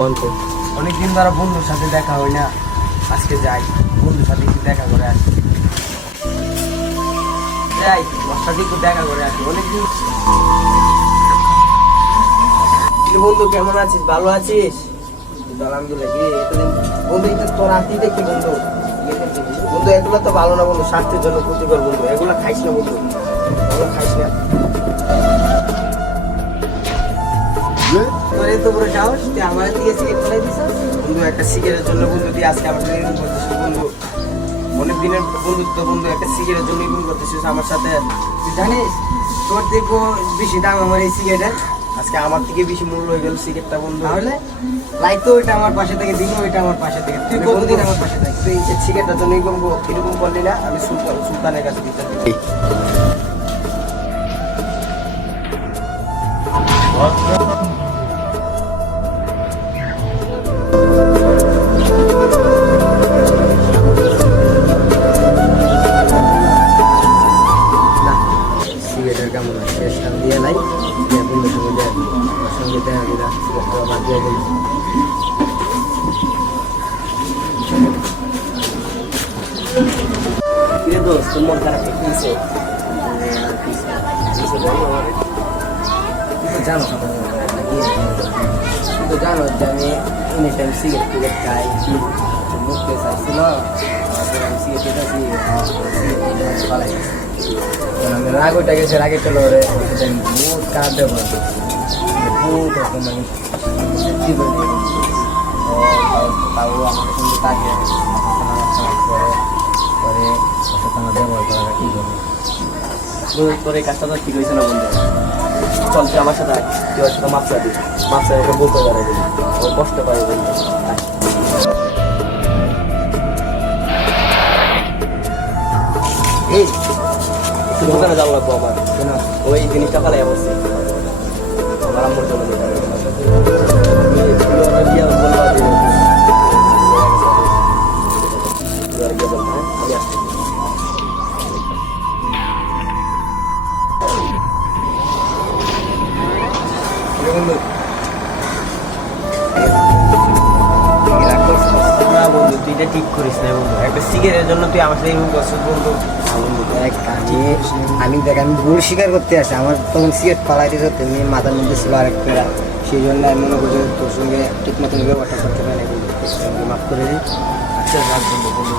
কোনতে অনেকদিন ধরে বন্ধুর সাথে দেখা হয় না, আজকে যাই বন্ধুর সাথে একটু দেখা করে আসি। যাই ওর সাথে একটু দেখা করে আসি অনেকদিন। বন্ধু কেমন আছিস? ভালো আছিস? আলহামদুলিল্লাহ। কি এতদিন বন্ধু এটা তোর আঁকি দেখি বন্ধু। বন্ধু এগুলো তো ভালো না বন্ধু, স্বাস্থ্যের জন্য ক্ষতিকর বন্ধু, এগুলো খাইস না বন্ধু, এগুলো খাইস না। তোর এত বড় সাহস, তুই আমার দিকে সিগারেট ফেলাই দিস বন্ধু। একটা সিগারেটের জন্য বন্ধু তুই আজকে আমার সাথে এরকম করতেছিস বন্ধু। অনেক দিনের বন্ধুত্ব বন্ধু, একটা সিগারেটের জন্য এরকম করতেছিস আমার সাথে। তুই জানিস তোর থেকে বেশি দাম আমার এই সিগারেটের, আজকে আমার থেকে বেশি মূল্য হয়ে গেল সিগারেটটা বন্ধু। তাহলে লাইক তো ওইটা আমার পাশে থেকে দিল, ওইটা আমার পাশে থেকে, তুই কতদিন আমার পাশে থাকি? তুই এই সিগারেটটার জন্য এরকম করলি না? আমি সুলতানের কাছে দিতে সিগারেটের কেমন শেষটা দিয়ে নাই, বন্ধুর সঙ্গে সঙ্গে দেখা দিলা সিগারেট বাদ দিয়ে গেল। দোস্ত মন খারাপ কিনছে জানো, তো জানো যে আমি এনি টাইম সিগারেট টিগারেট খাই, মুখতে চাইছিল আমি সিগারেট পালাই। আমি রাগ ওইটা গেছে, রাগে চলো ওরে বহুত খারাপ ব্যবহার করছি, বহুত রকম মানে কি বলবো। তাও আমাদের সঙ্গে তাকে করে পরে আমার ব্যবহার করাটা ঠিক হবে বন্ধু। তোর এই কাজটা তো ঠিক হয়েছে না বন্ধু। চল তুই আমার সাথে তুই ওর সাথে মাপসা দিস, মাপসা ওকে বলতে পারে বন্ধু, ও কষ্ট পারে বন্ধু। এই একটু দোকানে যাওয়া লাগবো আমার, কেন ওই জিনিসটা ফেলাই বসছে আমার আম্মুর জন্য বলবা আমি আসছি। বন্ধু না বন্ধু, তুই এটা ঠিক করিস না বন্ধু, একটা সিগারেটের জন্য তুই আমার সাথে এরকম করছিস বন্ধু। আমি দেখ, আমি ভুল স্বীকার করতে আসি, আমার তখন সিগারেট পালাই দিয়েছ, তুমি মাথার মধ্যে ছিল আরেকটা, সেই জন্য আমি মনে করি তোর সঙ্গে ঠিক মতন ব্যবহারটা করতে পারি না, মাফ করে দিই। আচ্ছা বন্ধু বন্ধু